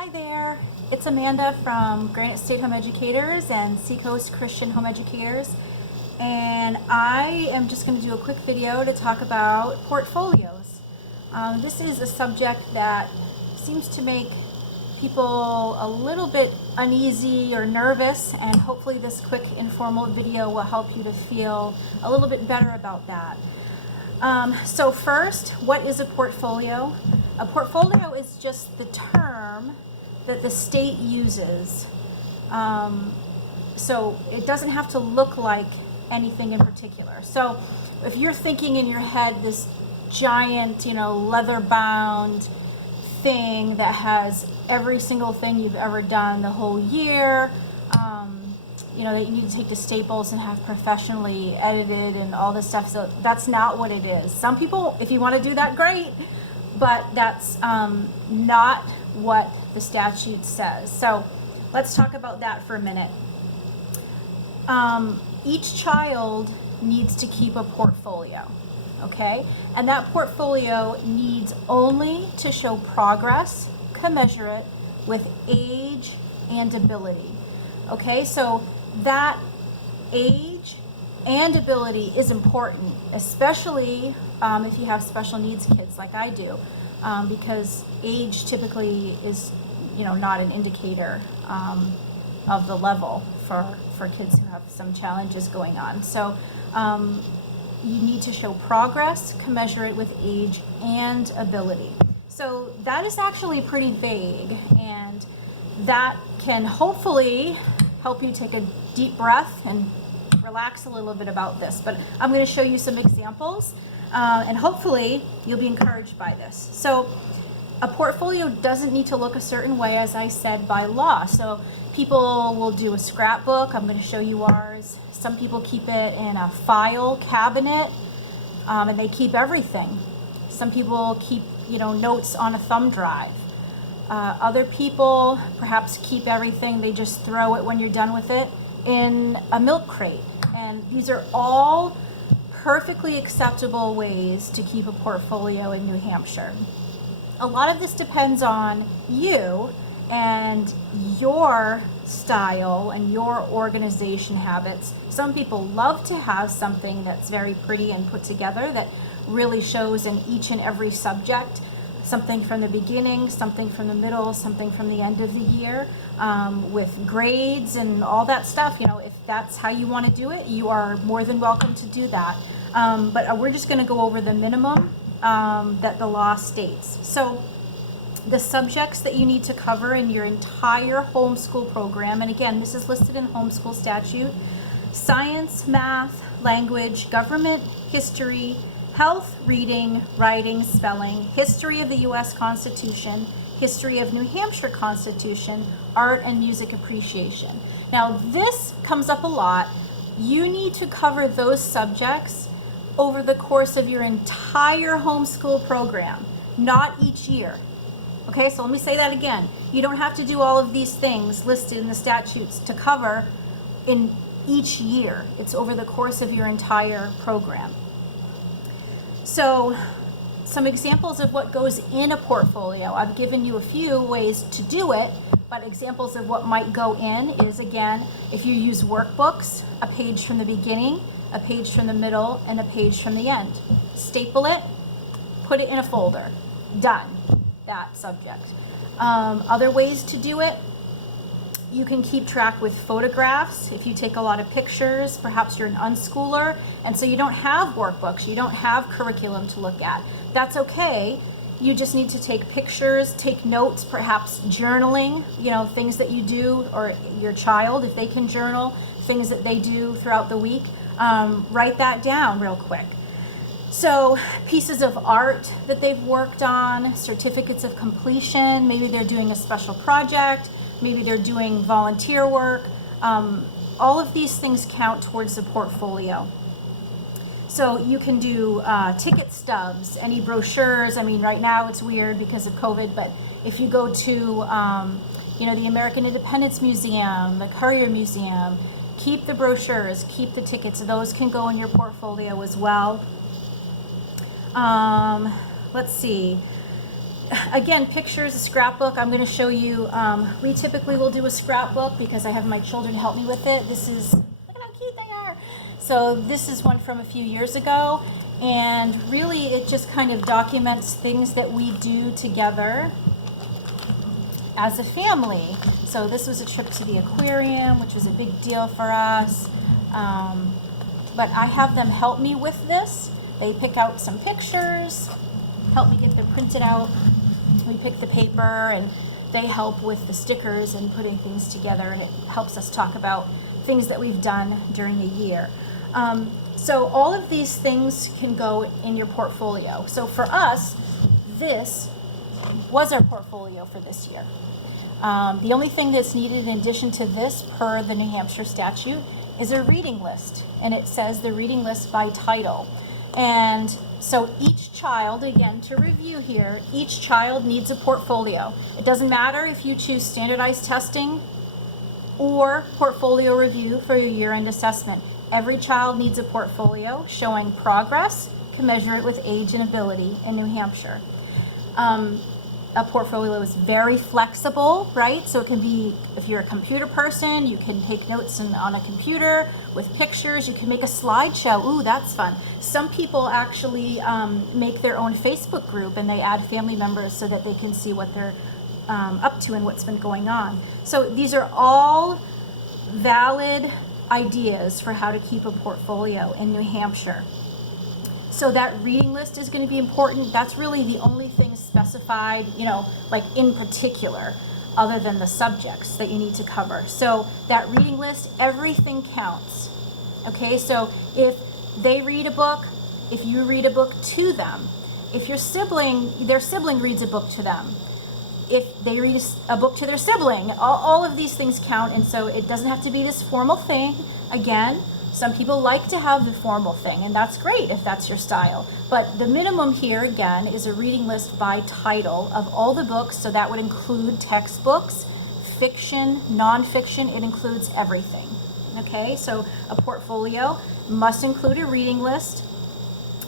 Hi there, it's Amanda from Granite State Home Educators and Seacoast Christian Home Educators, and I am just going to do a quick video to talk about portfolios. This is a subject that seems to make people a little bit uneasy or nervous, and hopefully this quick informal video will help you to feel a little bit better about that. So first, what is a portfolio? A portfolio is just the term that the state uses. So it doesn't have to look like anything in particular. So if you're thinking in your head this giant, leather-bound thing that has every single thing you've ever done the whole year, that you need to take to Staples and have professionally edited and all this stuff. So that's not what it is. Some people, if you want to do that, great, but that's not what the statute says. So let's talk about that for a minute. Each child needs to keep a portfolio, okay? And that portfolio needs only to show progress, commensurate with age and ability, okay? So that age and ability is important, especially if you have special needs kids like I do, because age typically is, not an indicator of the level for kids who have some challenges going on. So you need to show progress, commensurate with age and ability. So that is actually pretty vague, and that can hopefully help you take a deep breath and relax a little bit about this. But I'm going to show you some examples, and hopefully you'll be encouraged by this. So a portfolio doesn't need to look a certain way, as I said, by law. So people will do a scrapbook. I'm going to show you ours. Some people keep it in a file cabinet, and they keep everything. Some people keep, notes on a thumb drive. Other people perhaps keep everything, they just throw it when you're done with it in a milk crate. And these are all perfectly acceptable ways to keep a portfolio in New Hampshire. A lot of this depends on you and your style and your organization habits. Some people love to have something that's very pretty and put together that really shows in each and every subject. Something from the beginning, something from the middle, something from the end of the year, with grades and all that stuff. If that's how you want to do it, you are more than welcome to do that. But we're just going to go over the minimum that the law states. So the subjects that you need to cover in your entire homeschool program, and again, this is listed in homeschool statute: science, math, language, government, history, health, reading, writing, spelling, history of the U.S. Constitution, history of New Hampshire Constitution, art and music appreciation. Now, this comes up a lot. You need to cover those subjects over the course of your entire homeschool program, not each year. Okay, so let me say that again. You don't have to do all of these things listed in the statutes to cover in each year. It's over the course of your entire program. So some examples of what goes in a portfolio. I've given you a few ways to do it, but examples of what might go in is, again, if you use workbooks, a page from the beginning, a page from the middle, and a page from the end. Staple it, put it in a folder. Done. That subject. Other ways to do it: you can keep track with photographs. If you take a lot of pictures, perhaps you're an unschooler, and so you don't have workbooks, you don't have curriculum to look at. That's okay. You just need to take pictures, take notes, perhaps journaling, things that you do, or your child, if they can journal, things that they do throughout the week. Write that down real quick. So pieces of art that they've worked on, certificates of completion, maybe they're doing a special project, maybe they're doing volunteer work. All of these things count towards the portfolio. So you can do ticket stubs, any brochures. I mean, right now it's weird because of COVID, but if you go to, the American Independence Museum, the Courier Museum, keep the brochures, keep the tickets. Those can go in your portfolio as well. Let's see. again, pictures, a scrapbook. I'm going to show you, we typically will do a scrapbook because I have my children help me with it. This is, look at how cute they are. So this is one from a few years ago, and really it just kind of documents things that we do together as a family. So this was a trip to the aquarium, which was a big deal for us. But I have them help me with this. They pick out some pictures, help me get them printed out. We pick the paper and they help with the stickers and putting things together, and it helps us talk about things that we've done during the year. So all of these things can go in your portfolio. So for us, this was our portfolio for this year. The only thing that's needed in addition to this, per the New Hampshire statute, is a reading list, and it says the reading list by title. And so each child, again, to review here, each child needs a portfolio. It doesn't matter if you choose standardized testing or portfolio review for your year-end assessment. Every child needs a portfolio showing progress, can measure it with age and ability in New Hampshire. A portfolio is very flexible, right? So it can be, if you're a computer person, you can take notes on a computer with pictures. You can make a slideshow. Ooh, that's fun. Some people actually make their own Facebook group, and they add family members so that they can see what they're up to and what's been going on. So these are all valid ideas for how to keep a portfolio in New Hampshire. So that reading list is going to be important. That's really the only thing specified, like in particular, other than the subjects that you need to cover. So that reading list, everything counts. Okay, so if they read a book, if you read a book to them, if their sibling reads a book to them, if they read a book to their sibling, all of these things count. And so it doesn't have to be this formal thing. Again, some people like to have the formal thing, and that's great if that's your style. But the minimum here, again, is a reading list by title of all the books. So that would include textbooks, fiction, nonfiction. It includes everything. Okay, so a portfolio must include a reading list.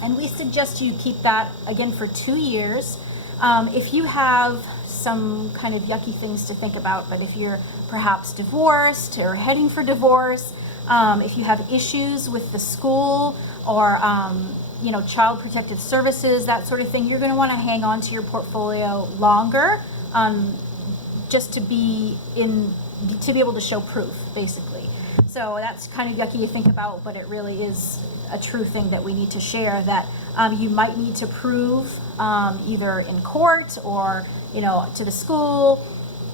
And we suggest you keep that, again, for 2 years. If you have some kind of yucky things to think about, but if you're perhaps divorced or heading for divorce, if you have issues with the school or, Child Protective Services, that sort of thing, you're going to want to hang on to your portfolio longer, just to be able to show proof, basically. So that's kind of yucky to think about, but it really is a true thing that we need to share, that you might need to prove either in court or, to the school,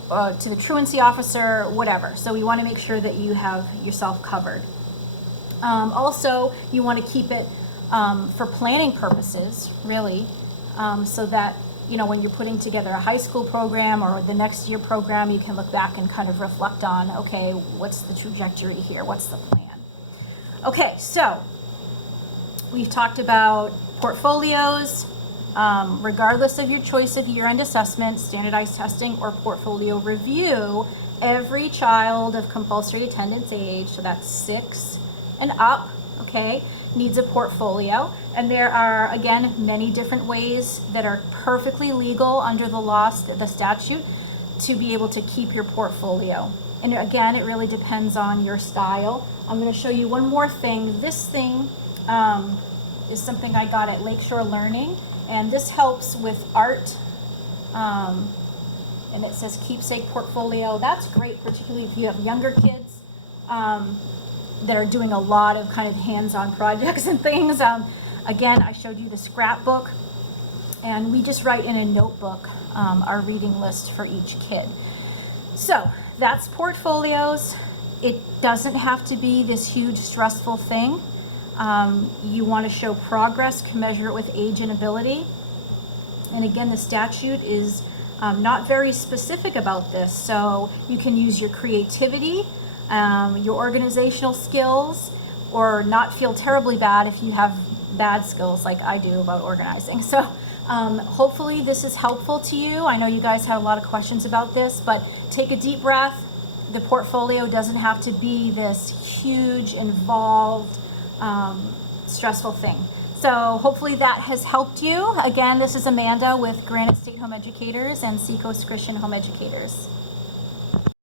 to the truancy officer, whatever. So we want to make sure that you have yourself covered. Also, you want to keep it for planning purposes, really, so that, when you're putting together a high school program or the next year program, you can look back and kind of reflect on, okay, what's the trajectory here? What's the plan? Okay, so we've talked about portfolios. Regardless of your choice of year-end assessment, standardized testing, or portfolio review, every child of compulsory attendance age, so that's 6 and up, okay, needs a portfolio. And there are, again, many different ways that are perfectly legal under the law, the statute, to be able to keep your portfolio. And again, it really depends on your style. I'm going to show you one more thing. This thing is something I got at Lakeshore Learning. And this helps with art, and it says keepsake portfolio. That's great, particularly if you have younger kids that are doing a lot of kind of hands-on projects and things. Again, I showed you the scrapbook, and we just write in a notebook our reading list for each kid. So that's portfolios. It doesn't have to be this huge stressful thing. You want to show progress, commensurate with age and ability. And again, the statute is not very specific about this, so you can use your creativity, your organizational skills, or not feel terribly bad if you have bad skills like I do about organizing. So hopefully this is helpful to you. I know you guys have a lot of questions about this, but take a deep breath. The portfolio doesn't have to be this huge, involved, stressful thing. So hopefully that has helped you. Again, this is Amanda with Granite State Home Educators and Seacoast Christian Home Educators.